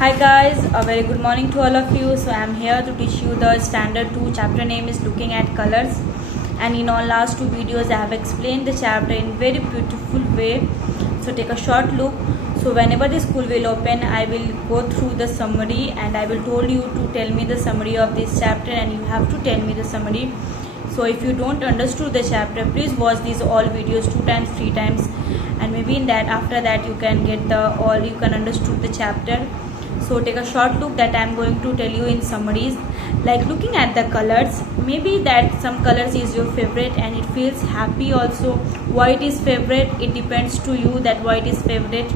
Hi guys, a very good morning to all of you. So I am here to teach you the standard 2 chapter name is looking at colors, and in all last two videos I have explained the chapter in very beautiful way. So take a short look. So whenever the school will open, I will go through the summary and I will told you to tell me the summary of this chapter, and you have to tell me the summary. So if you don't understood the chapter, please watch these all videos 2 times 3 times, and maybe in that after that you can get the all you can understood the chapter. So take a short look that I am going to tell you in summaries, like looking at the colors. Maybe that some colors is your favorite and it feels happy also. Why it is favorite, it depends to you that why it is favorite.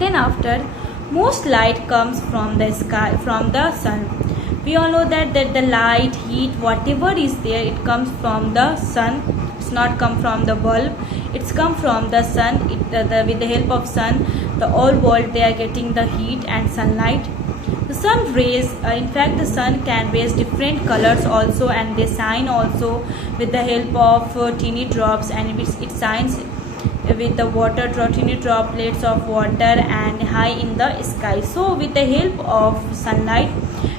Then after, most light comes from the sky, from the sun. We all know that the light, heat, whatever is there, it comes from the sun. It's not come from the bulb, it's come from the sun. With the help of sun, the whole world they are getting the heat and sunlight. The sun rays, in fact the sun can raise different colors also, and they shine also with the help of teeny drops, and it shines with the water, teeny droplets of water and high in the sky. So with the help of sunlight,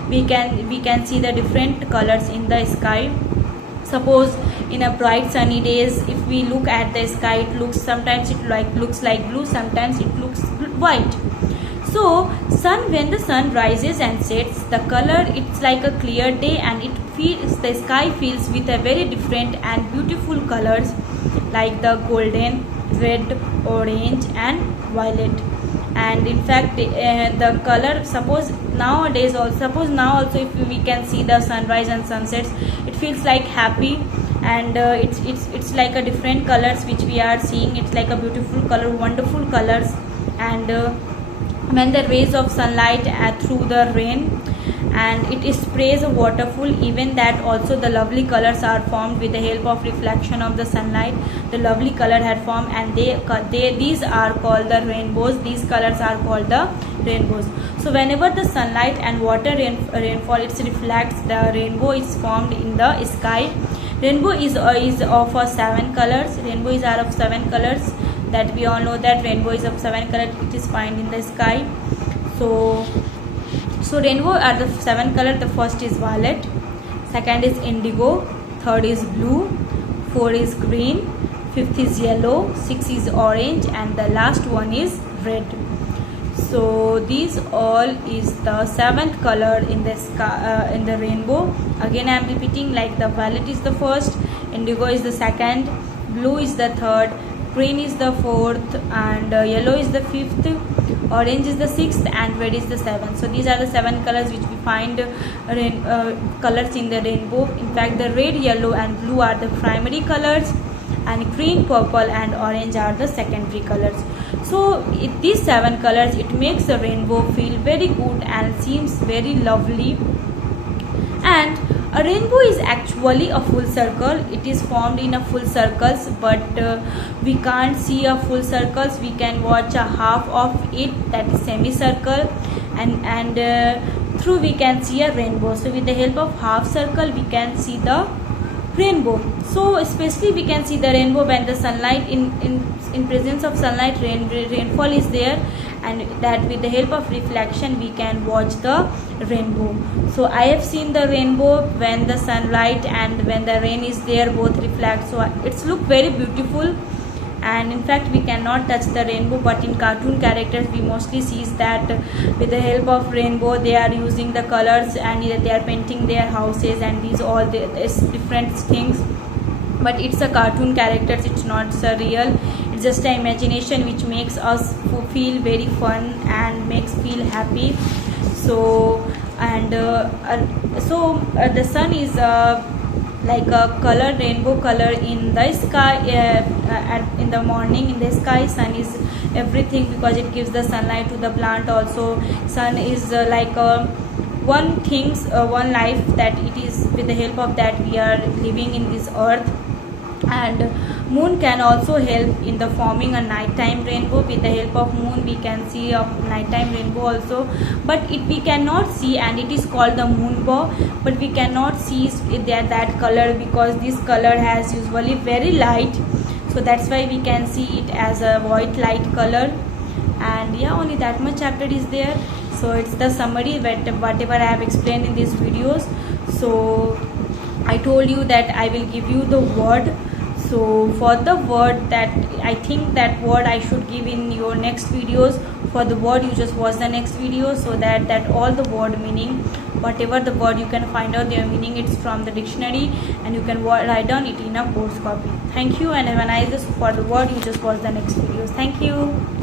we can see the different colors in the sky. Suppose in a bright sunny days, if we look at the sky, it looks sometimes looks like blue, sometimes it looks white. So when the sun rises and sets, the color, it's like a clear day, and the sky feels with a very different and beautiful colors like the golden, red, orange and violet. And in fact the color, suppose now also if we can see the sunrise and sunsets, it feels like happy, and it's like a different colors which we are seeing. It's like a beautiful color, wonderful colors. And when the rays of sunlight through the rain, and it sprays a waterfall, even that also the lovely colors are formed with the help of reflection of the sunlight. The lovely color had formed, and these are called the rainbows. These colors are called the rainbows. So whenever the sunlight and water rainfall, it reflects, the rainbow is formed in the sky. Rainbow is of 7 colors. Rainbow is of 7 colors, that we all know that rainbow is of 7 colors. It is found in the sky. So rainbow are the 7 colors. The first is violet, second is indigo, third is blue, 4 is green, 5th is yellow, 6 is orange, and the last one is red. So these all is the 7th color in the sky, in the rainbow. Again I am repeating, like the violet is the first, indigo is the second, blue is the third, green is the fourth, and yellow is the fifth, orange is the sixth, and red is the seventh. So these are the 7 colors which we find colors in the rainbow. In fact the red, yellow and blue are the primary colors, and green, purple and orange are the secondary colors. So these 7 colors, it makes the rainbow feel very good and seems very lovely. And a rainbow is actually a full circle. It is formed in a full circles, but we can't see a full circles. We can watch a half of it, that is semicircle, and through we can see a rainbow. So with the help of half circle, we can see the rainbow. So especially we can see the rainbow when the sunlight in presence of sunlight, rainfall is there, and that with the help of reflection we can watch the rainbow. So I have seen the rainbow when the sunlight and when the rain is there, both reflect, so it's look very beautiful. And in fact we cannot touch the rainbow, but in cartoon characters we mostly sees that with the help of rainbow they are using the colors, and they are painting their houses, and these all different things. But it's a cartoon characters, it's not real. It's just an imagination which makes us feel very fun and makes feel happy. So and the sun is like a color, rainbow color in the sky. In the morning in the sky, sun is everything, because it gives the sunlight to the plant also. Sun is like one life, that it is with the help of that we are living in this earth. And moon can also help in the forming a nighttime rainbow. With the help of moon we can see a nighttime rainbow also, but we cannot see, and it is called the moonbow, but we cannot see that color, because this color has usually very light. So that's why we can see it as a white light color. and yeah, only that much chapter is there. So it's the summary whatever I have explained in these videos. So I told you that I will give you the word. So for the word, that I think that word I should give in your next videos. For the word, you just watch the next video, so that all the word meaning, whatever the word you can find out their meaning, it's from the dictionary, and you can write down it in a course copy. Thank you, and have a nice day. For the word, you just watch the next videos. Thank you.